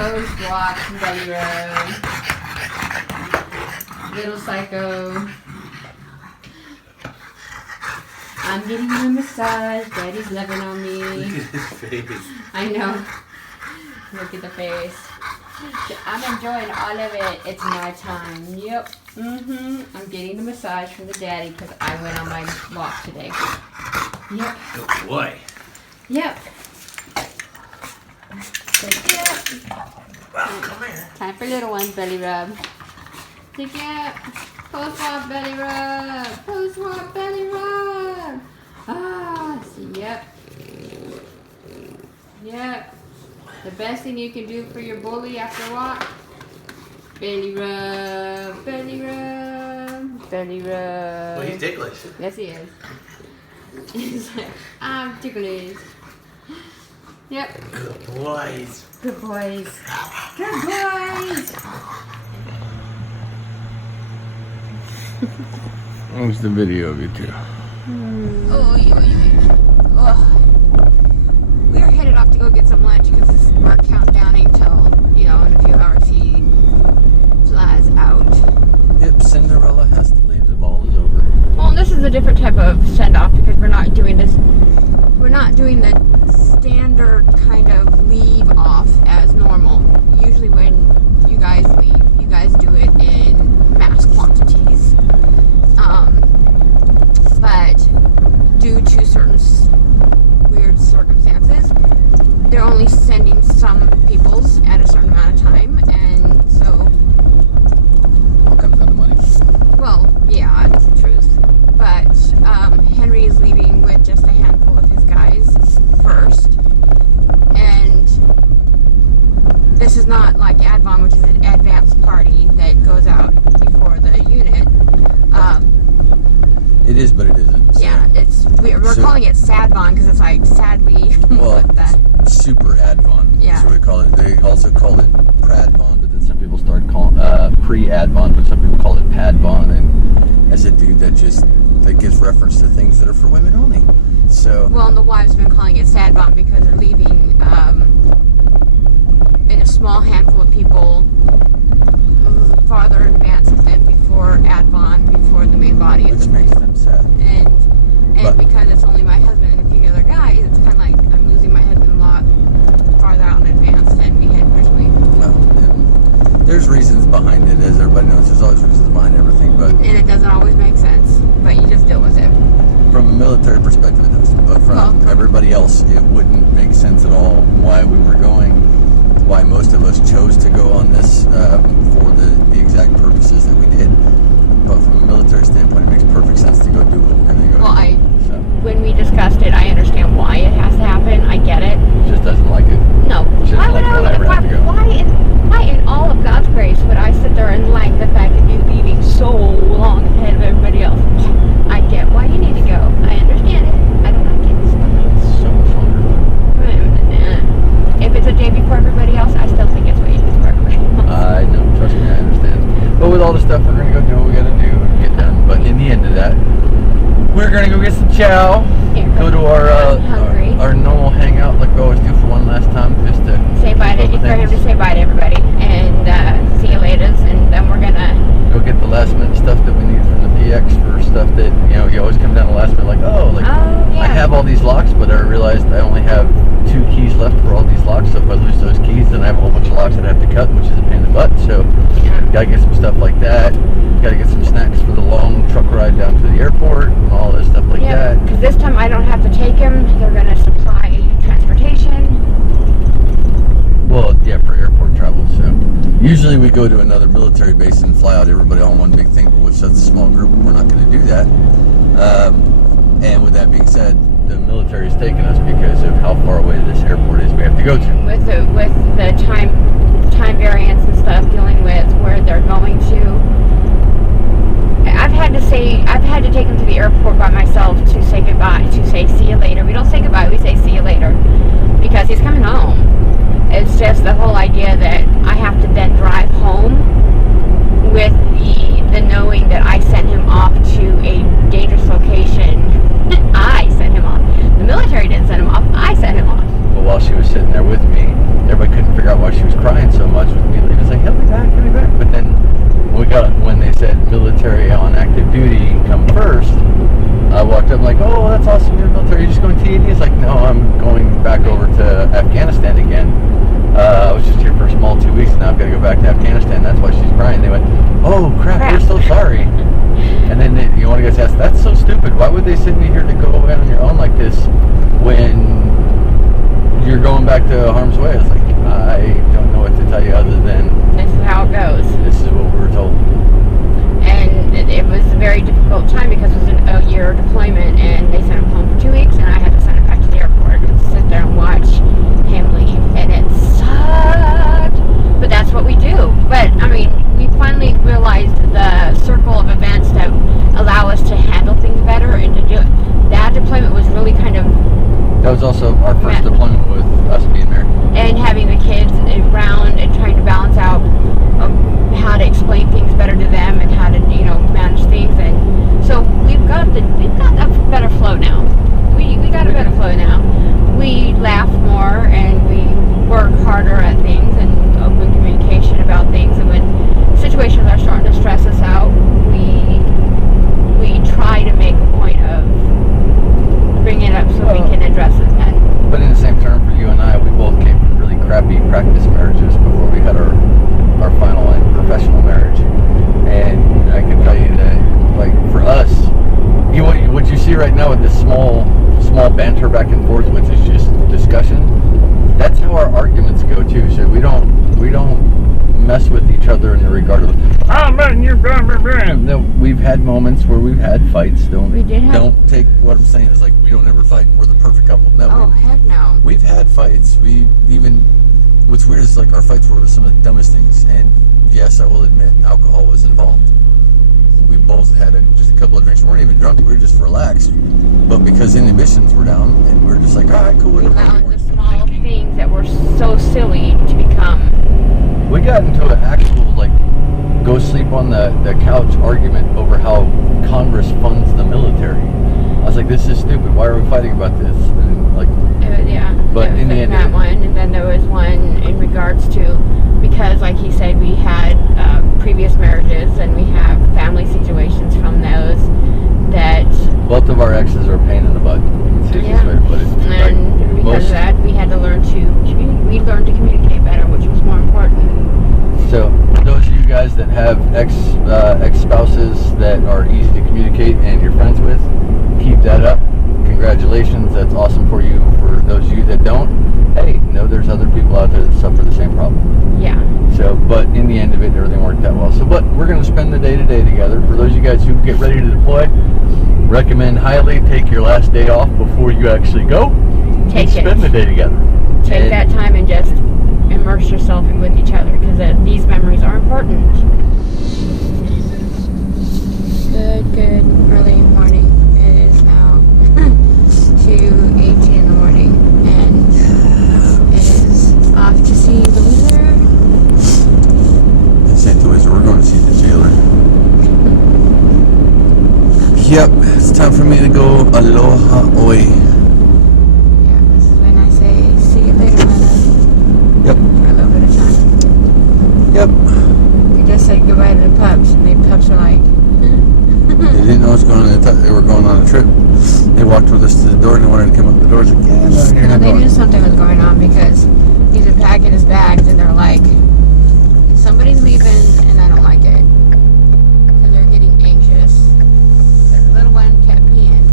Pose walk, belly rub. Little psycho. I'm getting a massage. Daddy's loving on me. Look at his face. I know. Look at the face. I'm enjoying all of it. It's my time. Yep. I'm getting the massage from the daddy because I went on my walk today. Yep. Good boy. Yep. Take it. Well, come here. Time for little one belly rub. Take it. Post walk belly rub. Post walk belly rub. Ah, see, yep. Yep. The best thing you can do for your bully after a walk. Belly rub, belly rub, belly rub. Well, he's ticklish. Yes, he is. He's like, I'm ticklish. Yep. Good boys. Good boys. Good boys. What's the video of you two? Oh. We are headed off to go get some lunch because we're countdowning till, in a few hours he flies out. Yep, Cinderella has to leave. The ball is over. Well, this is a different type of send-off because we're not doing this. We're not doing the standard kind of leave off as normal. Usually when you guys leave, you guys do it in mass quantities. But due to certain weird circumstances, they're only sending some people's at a certain amount of time, and so All comes down to money. well, yeah, that's the truth. But Henry is leaving with just a handful of his guys first, and this is not like Advon, which is an advanced party that goes out before the unit. It is, but it isn't. So. Yeah, we're calling it Sadvon because it's like sadly. Well, super Advon. Yeah. That's what we call it. They also call it Pradvon, but then some people start calling pre-Advon, but some people call it Padvon, and as a dude that gives reference to things that are for women only. So. Well, and the wives have been calling it Sadvon because they're leaving in a small handful of people farther advanced than before Advon, before the main body. Which makes them sad. And because it's only my husband and a few other guys, it's kind of like I'm losing my husband a lot farther out in advance than we had originally. Well, there's reasons behind it, as everybody knows. There's always reasons behind everything, but And it doesn't always make sense, but you just deal with it. from a military perspective, it does. But from everybody else, it wouldn't make sense at all why we were going, why most of us chose to go on this for the exact purposes that we did. But from a military standpoint, it makes perfect sense to go do what we're going to go Well, do. when we discussed it, I understand why it has to happen. I get it. Just doesn't like it. No. Just Why would like I? whatever, I have to go. Why in all of God's grace would I sit there and like the fact of you leaving so long ahead of everybody else? I get why you need to go. I understand it. I don't like it. It's so much longer. If it's a day before everybody else, I still think it's way before everybody else. I know. Trust me, I understand. But with all the stuff we're going to go do what we got to do and get done. But in the end of that, we're going to go get some chow. Go to our normal hangout like we always do for one last time, just to say bye to for him to say bye to everybody and see you later. And then we're gonna go get the last minute stuff that we need from the PX for stuff that you always come down the last minute like yeah. I have all these locks, but I realized I only have 2 keys left for all these locks. So if I lose those keys, then I have a whole bunch of locks that I have to cut, which is a pain in the butt. So gotta get some stuff like that. Gotta get some snacks for the long truck ride down to the airport and all this stuff like that. Because this time I don't have to take him. They're gonna supply transportation. Well, yeah, for airport travel. So usually we go to another military base and fly out everybody on one big thing, but with such a small group, we're not going to do that. And with that being said, the military is taking us because of how far away this airport is we have to go to. With the time variance and stuff, dealing with where they're going to. I've had to take him to the airport by myself to say goodbye, to say see you later. We don't say goodbye, we say see you later because he's coming home. It's just the whole idea that I have to then drive home with the knowing that I sent him off to a dangerous location. I sent him off. The military didn't send him off. I sent him off. But while she was sitting there with me, everybody couldn't figure figure out why she was crying so much with me. He was like, he'll be back. But then when they said military on active duty come first, I walked up like, oh, that's awesome, you're military. You're just going TAD? He's like, no, I'm going back over to Afghanistan again. I was just here for a small 2 weeks, and now I've got to go back to Afghanistan. That's why she's crying. They went, oh, crap. We're so sorry. And then one of the guys asked, that's so stupid. Why would they send you here to go away on your own like this when you're going back to harm's way? I was like, I don't know what to tell you other than this is how it goes. This is what we were told. And it was a very difficult time because it was a year deployment, and they sent him home for 2 weeks, and I had to send him back to the airport and sit there and watch him leave, and it sucked. But that's what we do. But I mean, we finally realized the circle of events that allow us to handle things better and to do it. That deployment was really kind of. That was also our first deployment with us being there. And having the kids around and trying to balance out how to explain things better to them and how to, manage things. And so we've got a better flow now. We got a better flow now. We laugh more and we work harder at things and open communication about things. And when situations are starting to stress us out, we try to make a point of bringing it up so we can address it then. But in the same term, for you and I, we both came from really crappy practice marriages before we had our final and professional marriage. And I can tell you that, like, for us, what you see right now with this small banter back and forth, which is just discussion, that's how our arguments go too. So we don't mess with each other in the regard of, oh man, you're blah, blah, blah. No, we've had moments where we've had fights. Don't take what I'm saying as like we don't ever fight and we're the perfect couple. No, oh heck no. We've had fights. What's weird is like our fights were some of the dumbest things. And yes, I will admit, alcohol was involved. We both had just a couple of drinks. We weren't even drunk. We were just relaxed. But because inhibitions were down, and we were just like, all right, cool. We allowed the small things that were so silly to become. We got into an actual, like, go sleep on the couch argument over how Congress funds the military. I was like, this is stupid. Why are we fighting about this? And like, yeah. But in the end, that one, and then there was one in regards to, because like he said, we had previous marriages and we have family situations from those that. Both of our exes are a pain in the butt. Yeah. Way to put it. And like, because of that, we had to learn to communicate better, which was more important. So, for those of you guys that have ex-spouses that are easy to communicate and you're friends with, keep that up. Congratulations, that's awesome for you. For those of you that don't, hey, there's other people out there that suffer the same problem. Yeah. So, but in the end of it, everything worked out well. So, but we're going to spend the day-to-day together. For those of you guys who get ready to deploy, recommend highly take your last day off before you actually go. Spend the day together. Take that time and just immerse yourself with each other, because these memories are important. Good early morning. It is now 2:18 in the morning, and it is off to see the wizard. This ain't the wizard. We're going to see the jailer. Yep, it's time for me to go. Aloha oi. Yeah, this is when I say see you later, Lena. Yep. For a little bit of time. Yep. We just said goodbye to the pups, and the pups are like, They didn't know what was going on. They were going on a trip. They walked with us to the door and they wanted to come up the door. I was like, yeah, no, you're not they going. knew something was going on because he's been packing his bags, and they're like, somebody's leaving, and I don't like it. Because they're getting anxious. The little one kept peeing.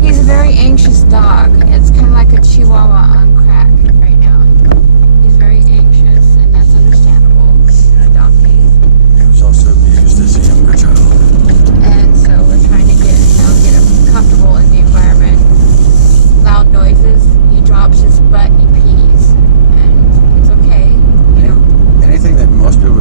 He's a very anxious dog. It's kind of like a Chihuahua on crack right now. He's very anxious, and that's understandable. An adoptee. He was also abused as a younger child. And so we're trying to get him comfortable in the environment. Loud noises, he drops his butt and he pees. And it's okay, Anything that most people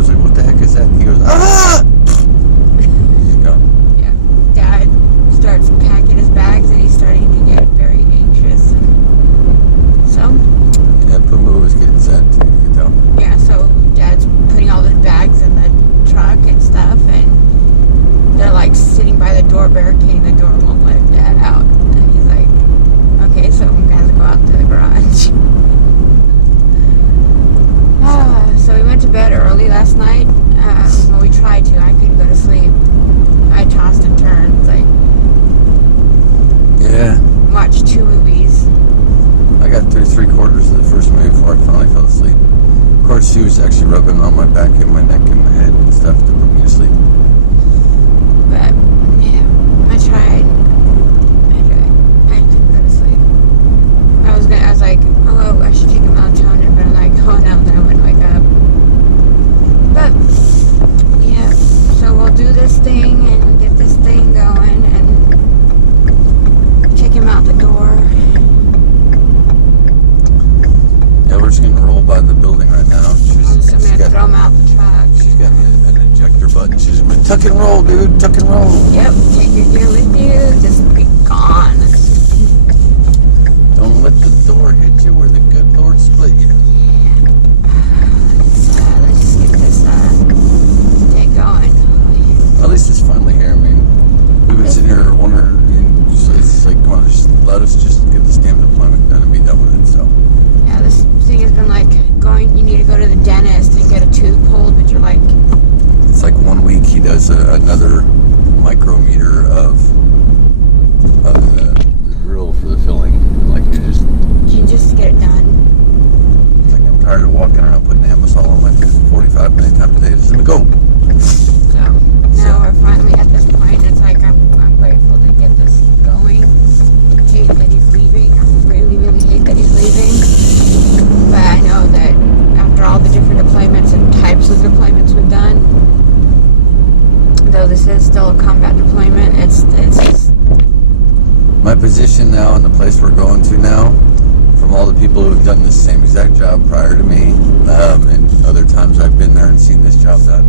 Tuck and roll, dude. Tuck and roll. Yep, take your gear with you. Just be gone. Don't let the door hit you where the good Lord split you. Let's just get this day going. At least it's finally here. I mean, we've been sitting here wondering, and it's like, come on, just let us just get this damn deployment done and be done with it. So. Yeah, this thing has been like going. You need to go to the dentist and get a tooth pulled, but you're like. It's like 1 week he does another micrometer of the drill for the filling. Like You just get it done. It's like I'm tired of walking around putting Amazon on my 45 minute time today. Just let me go. So now we're finally at this point. It's like I'm grateful to get this going. I hate that he's leaving. I really, really hate that he's leaving. But I know that after all the different deployments and types of deployments we've done, though this is still a combat deployment, it's just My position now and the place we're going to now, from all the people who have done this same exact job prior to me, and other times I've been there and seen this job done,